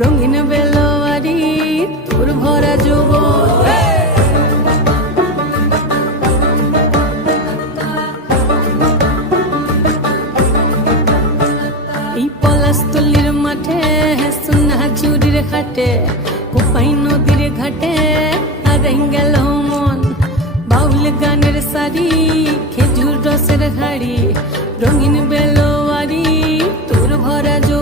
রঙিন বেলোয়ারি, তোর ভরা যৌবন এই পলাশতলির মাঠে সোনা ঝুড়ির ঘাটে কোপাই নদীর ঘাটে হারাই গেল মন। বাউল গানের শাড়ি খেজুর রসের হাড়ি, রঙিন বেলোয়ারি, তোর ভরা যৌবন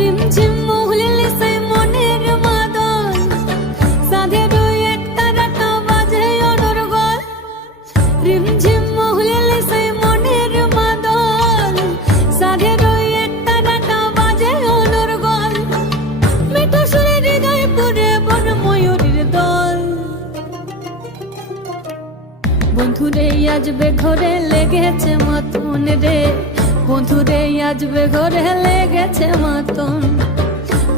রিমঝিম মহুলিলে সে মনের মাদন সাধের এক তারাটা বাজে অনর্গল রিমঝিম মহুলিলে সে মনের মাদন সাধের এক তারাটা বাজে অনর্গল মিঠো সুরে হৃদয় পুরে বন ময়ূরীর দল। বন্ধুরে আজবে ঘরে লেগেছে মাতন রে বন্ধুরে আজবে ঘরে লেগেছে মাতন।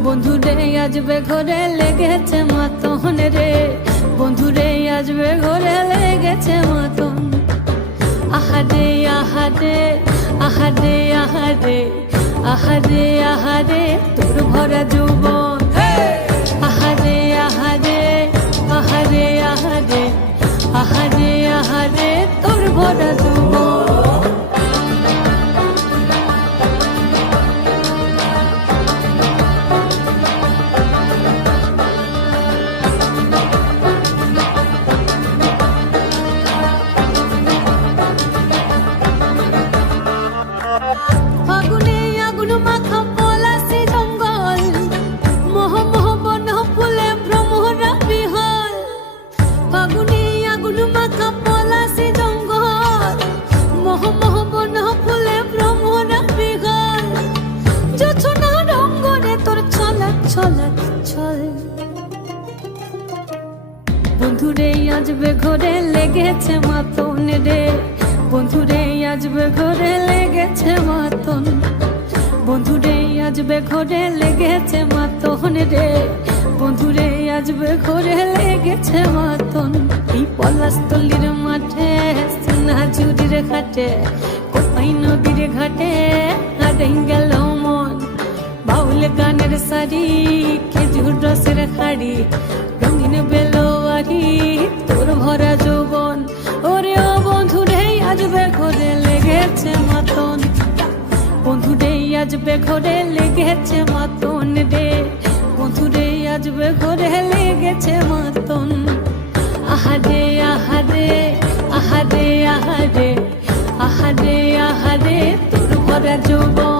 বন্ধুরে আজবে ঘরে লেগেছে মাতন রে। বন্ধুরে আজবে ঘরে লেগেছে মাতন। আহারে আহারে আহারে আহারে আহারে আহারে তোর ভরা যৌবন বন্ধুরে আজবে ঘরে লেগেছে মাতন রে। বন্ধুরে আজবে ঘরে লেগেছে মাতন। বন্ধুরে আজবে ঘরে লেগেছে মাতন রে। বন্ধুরে আজবে ঘরে লেগেছে মাতন। এই পলাশতলির মাঠে সোনা ঝুড়ির ঘাটে কোপাই নদীর ঘাটে হারাই গেল মন। বাউল গানের শাড়ি খেজুর রসের খাড়ি রঙিন বেলোয়ারি তোর ভরা যৌবন, ওরে ও বন্ধুরে আজবে ঘরে লেগেছে মাতন। বন্ধুরে আজবে ঘরে লেগেছে মাতন রে। বন্ধুরে আজবে ঘরে লেগেছে মাতন। আহারে আহারে আহারে আহারে আহারে আহারে তোর ভরা যৌবন।